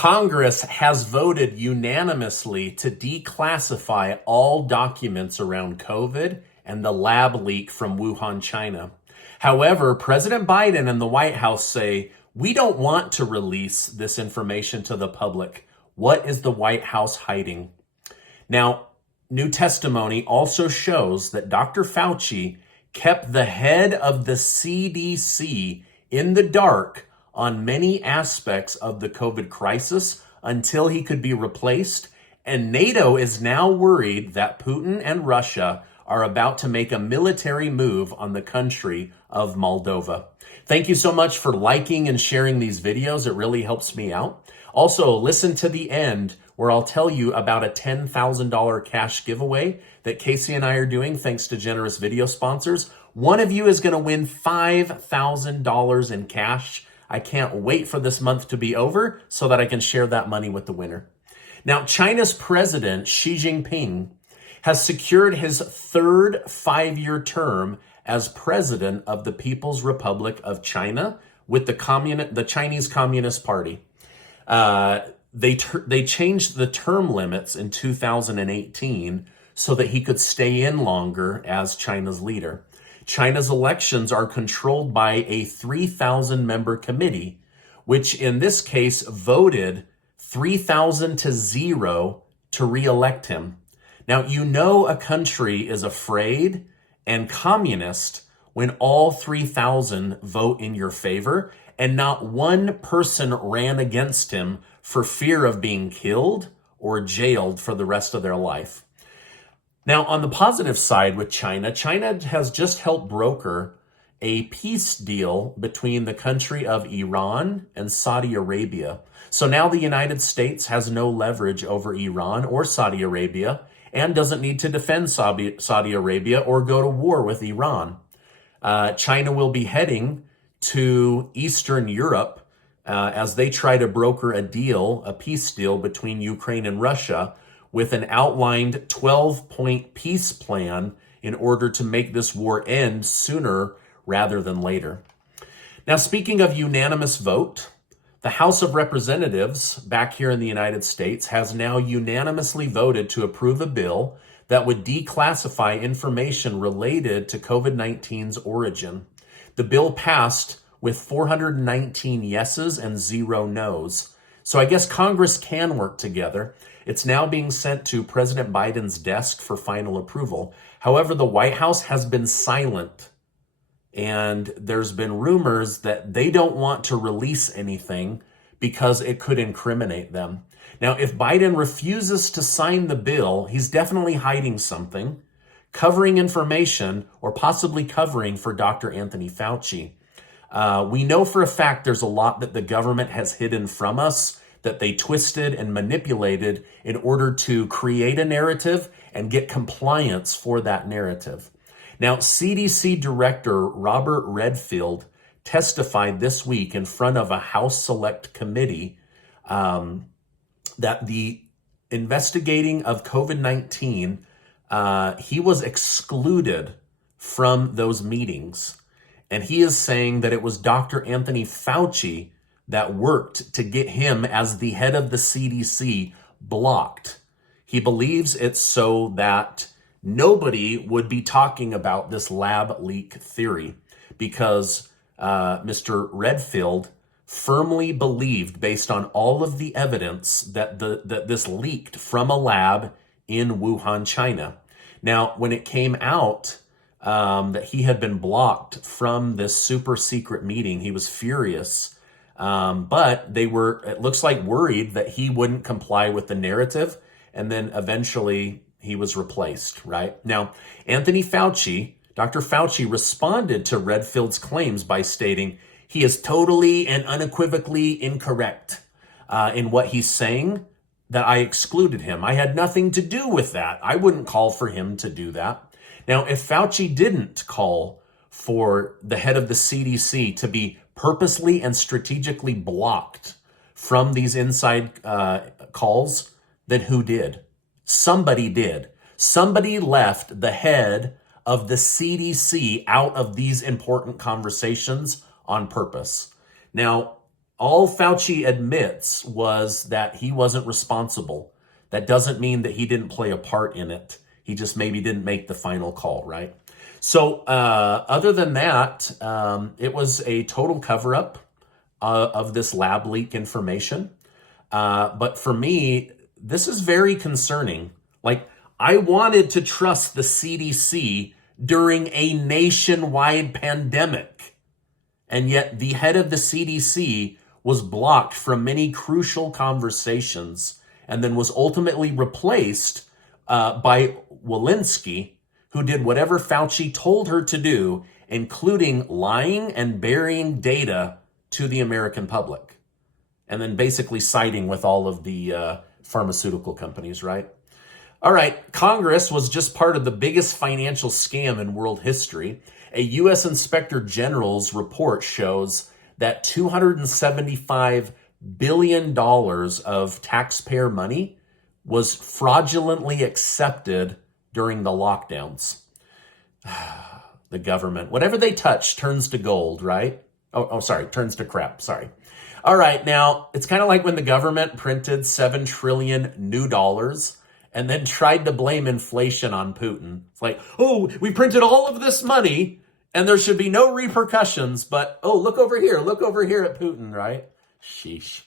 Congress has voted unanimously to declassify all documents around COVID and the lab leak from Wuhan, China. However, President Biden and the White House say, we don't want to release this information to the public. What is the White House hiding? Now, new testimony also shows that Dr. Fauci kept the head of the CDC in the dark on many aspects of the COVID crisis until he could be replaced. And NATO is now worried that Putin and Russia are about to make a military move on the country of Moldova. Thank you so much for liking and sharing these videos. It really helps me out. Also, listen to the end where I'll tell you about a $10,000 cash giveaway that Casey and I are doing thanks to generous video sponsors. One of you is going to win $5,000 in cash. I can't wait for this month to be over so that I can share that money with the winner. Now, China's president, Xi Jinping, has secured his third 5-year term as president of the People's Republic of China with the Chinese Communist Party. They changed the term limits in 2018 so that he could stay in longer as China's leader. China's elections are controlled by a 3,000-member committee, which in this case voted 3,000 to 0 to re-elect him. Now, you know a country is afraid and communist when all 3,000 vote in your favor and not one person ran against him for fear of being killed or jailed for the rest of their life. Now, on the positive side with China, China has just helped broker a peace deal between the country of Iran and Saudi Arabia. So now the United States has no leverage over Iran or Saudi Arabia and doesn't need to defend Saudi Arabia or go to war with Iran. China will be heading to Eastern Europe as they try to broker a peace deal between Ukraine and Russia with an outlined 12-point peace plan in order to make this war end sooner rather than later. Now, speaking of unanimous vote, the House of Representatives back here in the United States has now unanimously voted to approve a bill that would declassify information related to COVID-19's origin. The bill passed with 419 yeses and 0 nos. So I guess Congress can work together. It's now being sent to President Biden's desk for final approval. However, the White House has been silent, and there's been rumors that they don't want to release anything because it could incriminate them. Now, if Biden refuses to sign the bill, he's definitely hiding something, covering information, or possibly covering for Dr. Anthony Fauci. We know for a fact there's a lot that the government has hidden from us, that they twisted and manipulated in order to create a narrative and get compliance for that narrative. Now, CDC Director Robert Redfield testified this week in front of a House Select Committee that the investigating of COVID-19, he was excluded from those meetings. And he is saying that it was Dr. Anthony Fauci that worked to get him as the head of the CDC blocked. He believes it's so that nobody would be talking about this lab leak theory because Mr. Redfield firmly believed, based on all of the evidence, that this leaked from a lab in Wuhan, China. Now, when it came out that he had been blocked from this super secret meeting, he was furious. But they were, it looks like, worried that he wouldn't comply with the narrative, and then eventually he was replaced, right? Now, Anthony Fauci, Dr. Fauci responded to Redfield's claims by stating, he is totally and unequivocally incorrect in what he's saying, that I excluded him. I had nothing to do with that. I wouldn't call for him to do that. Now, if Fauci didn't call for the head of the CDC to be purposely and strategically blocked from these inside calls, then who did? Somebody did. Somebody left the head of the CDC out of these important conversations on purpose. Now, all Fauci admits was that he wasn't responsible. That doesn't mean that he didn't play a part in it. He just maybe didn't make the final call, right? So other than that, it was a total cover-up of this lab leak information. But for me, this is very concerning. Like, I wanted to trust the CDC during a nationwide pandemic. And yet the head of the CDC was blocked from many crucial conversations and then was ultimately replaced by Walensky, who did whatever Fauci told her to do, including lying and burying data to the American public, and then basically siding with all of the pharmaceutical companies, right? All right, Congress was just part of the biggest financial scam in world history. A U.S. Inspector General's report shows that $275 billion of taxpayer money was fraudulently accepted during the lockdowns. The government, whatever they touch turns to gold, right? Sorry, turns to crap, sorry. All right, now, it's kind of like when the government printed 7 trillion new dollars and then tried to blame inflation on Putin. It's like, oh, we printed all of this money and there should be no repercussions, but, oh, look over here at Putin, right? Sheesh.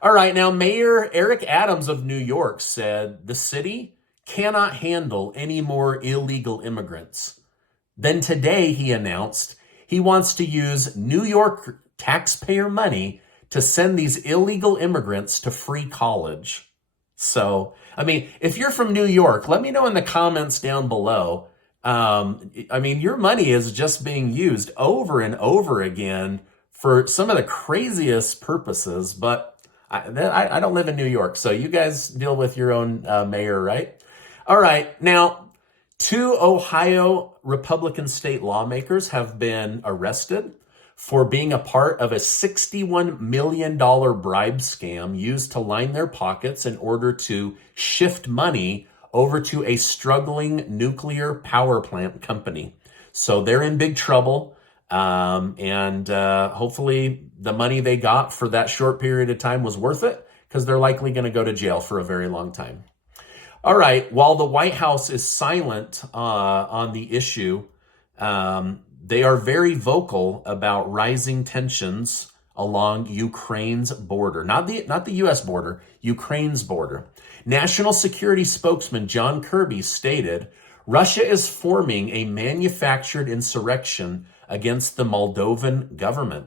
All right, now, Mayor Eric Adams of New York said the city cannot handle any more illegal immigrants. Then today he announced he wants to use New York taxpayer money to send these illegal immigrants to free college. So, I mean, if you're from New York, let me know in the comments down below. I mean, your money is just being used over and over again for some of the craziest purposes, but I don't live in New York, so you guys deal with your own mayor, right? All right, now, 2 Ohio Republican state lawmakers have been arrested for being a part of a $61 million bribe scam used to line their pockets in order to shift money over to a struggling nuclear power plant company. So they're in big trouble, and hopefully the money they got for that short period of time was worth it, because they're likely going to go to jail for a very long time. All right, while the White House is silent on the issue, they are very vocal about rising tensions along Ukraine's border, not the U.S. border, Ukraine's border. National Security spokesman John Kirby stated, Russia is forming a manufactured insurrection against the Moldovan government.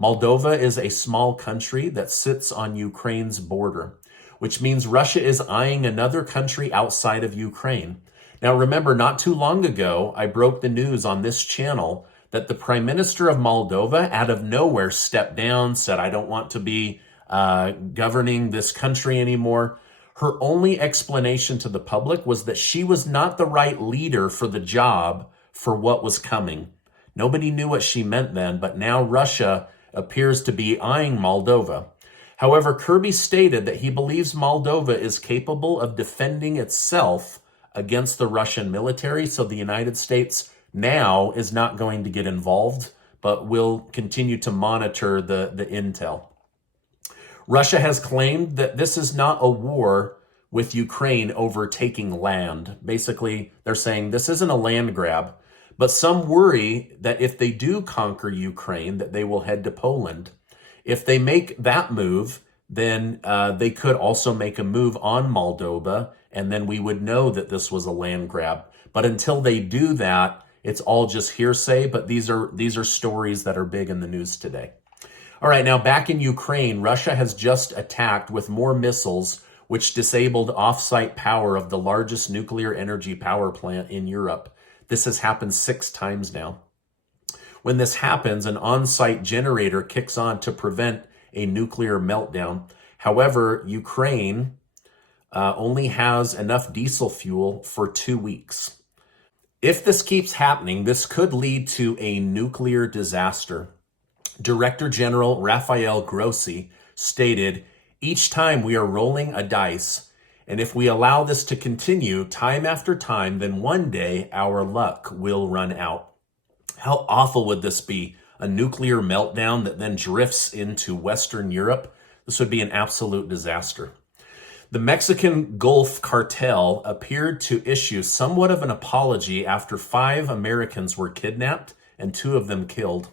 Moldova is a small country that sits on Ukraine's border, which means Russia is eyeing another country outside of Ukraine. Now, remember, not too long ago, I broke the news on this channel that the Prime Minister of Moldova, out of nowhere, stepped down, said, I don't want to be governing this country anymore. Her only explanation to the public was that she was not the right leader for the job for what was coming. Nobody knew what she meant then, but now Russia appears to be eyeing Moldova. However, Kirby stated that he believes Moldova is capable of defending itself against the Russian military, so the United States now is not going to get involved, but will continue to monitor the intel. Russia has claimed that this is not a war with Ukraine over taking land. Basically, they're saying this isn't a land grab, but some worry that if they do conquer Ukraine, that they will head to Poland. If they make that move, then they could also make a move on Moldova, and then we would know that this was a land grab. But until they do that, it's all just hearsay, but these are stories that are big in the news today. All right, now back in Ukraine, Russia has just attacked with more missiles, which disabled off-site power of the largest nuclear energy power plant in Europe. This has happened 6 times now. When this happens, an on-site generator kicks on to prevent a nuclear meltdown. However, Ukraine only has enough diesel fuel for 2 weeks. If this keeps happening, this could lead to a nuclear disaster. Director General Rafael Grossi stated, each time we are rolling a dice, and if we allow this to continue time after time, then one day our luck will run out. How awful would this be? a nuclear meltdown that then drifts into Western Europe, this would be an absolute disaster. The Mexican Gulf cartel appeared to issue somewhat of an apology after 5 Americans were kidnapped and 2 of them killed.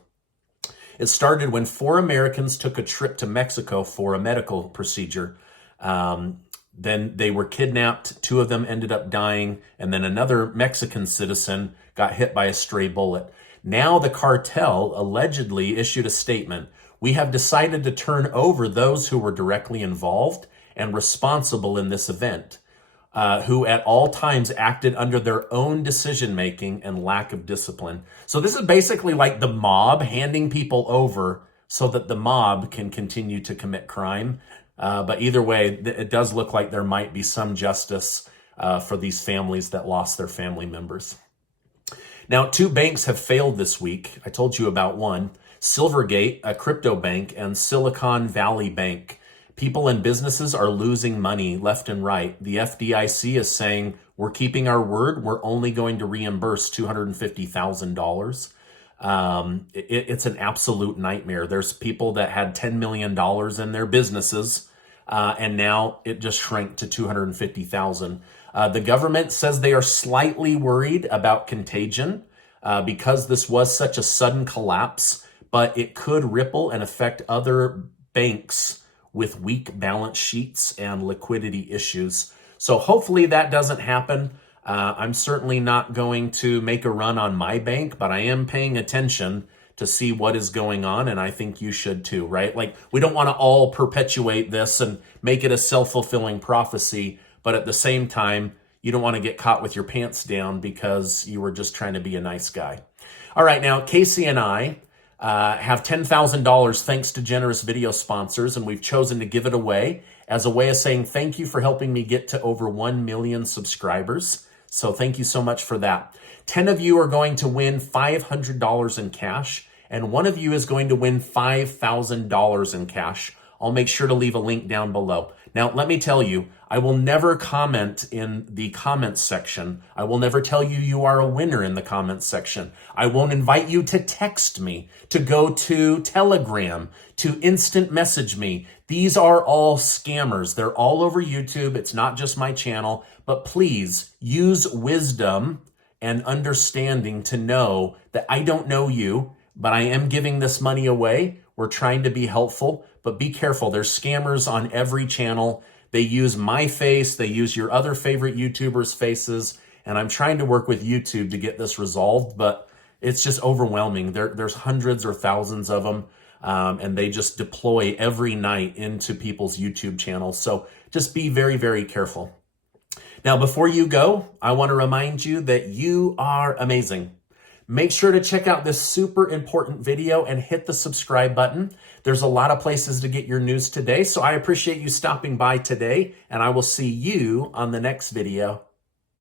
It started when 4 Americans took a trip to Mexico for a medical procedure. Then they were kidnapped. 2 of them ended up dying. And then another Mexican citizen got hit by a stray bullet. Now the cartel allegedly issued a statement. We have decided to turn over those who were directly involved and responsible in this event, who at all times acted under their own decision-making and lack of discipline. So this is basically like the mob handing people over so that the mob can continue to commit crime. But either way, it does look like there might be some justice for these families that lost their family members. Now, 2 banks have failed this week. I told you about one. Silvergate, a crypto bank, and Silicon Valley Bank. People and businesses are losing money left and right. The FDIC is saying, we're keeping our word. We're only going to reimburse $250,000. It's an absolute nightmare. There's people that had $10 million in their businesses, and now it just shrank to $250,000. The government says they are slightly worried about contagion because this was such a sudden collapse, but it could ripple and affect other banks with weak balance sheets and liquidity issues. So hopefully that doesn't happen. I'm certainly not going to make a run on my bank, but I am paying attention to see what is going on, and I think you should too, right? Like, we don't want to all perpetuate this and make it a self-fulfilling prophecy, but at the same time, you don't want to get caught with your pants down because you were just trying to be a nice guy. All right, now, Casey and I have $10,000 thanks to generous video sponsors, and we've chosen to give it away as a way of saying thank you for helping me get to over 1 million subscribers. So thank you so much for that. 10 of you are going to win $500 in cash, and 1 of you is going to win $5,000 in cash. I'll make sure to leave a link down below. Now, let me tell you, I will never comment in the comments section. I will never tell you you are a winner in the comments section. I won't invite you to text me, to go to Telegram, to instant message me. These are all scammers. They're all over YouTube. It's not just my channel. But please use wisdom and understanding to know that I don't know you, but I am giving this money away. We're trying to be helpful, but be careful. There's scammers on every channel. They use my face. They use your other favorite YouTubers' faces. And I'm trying to work with YouTube to get this resolved, but it's just overwhelming. There's hundreds or thousands of them, and they just deploy every night into people's YouTube channels. So just be very, very careful. Now, before you go, I want to remind you that you are amazing. Make sure to check out this super important video and hit the subscribe button. There's a lot of places to get your news today, so I appreciate you stopping by today, and I will see you on the next video.